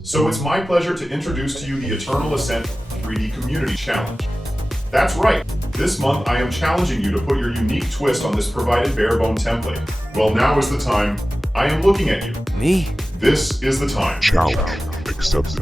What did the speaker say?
So it's my pleasure to introduce to you the Eternal Ascent 3D Community Challenge. That's right, this month I am challenging you to put your unique twist on this provided barebone template. Well, now is the time. I am looking at you. Me? This is the time. Challenge accepted.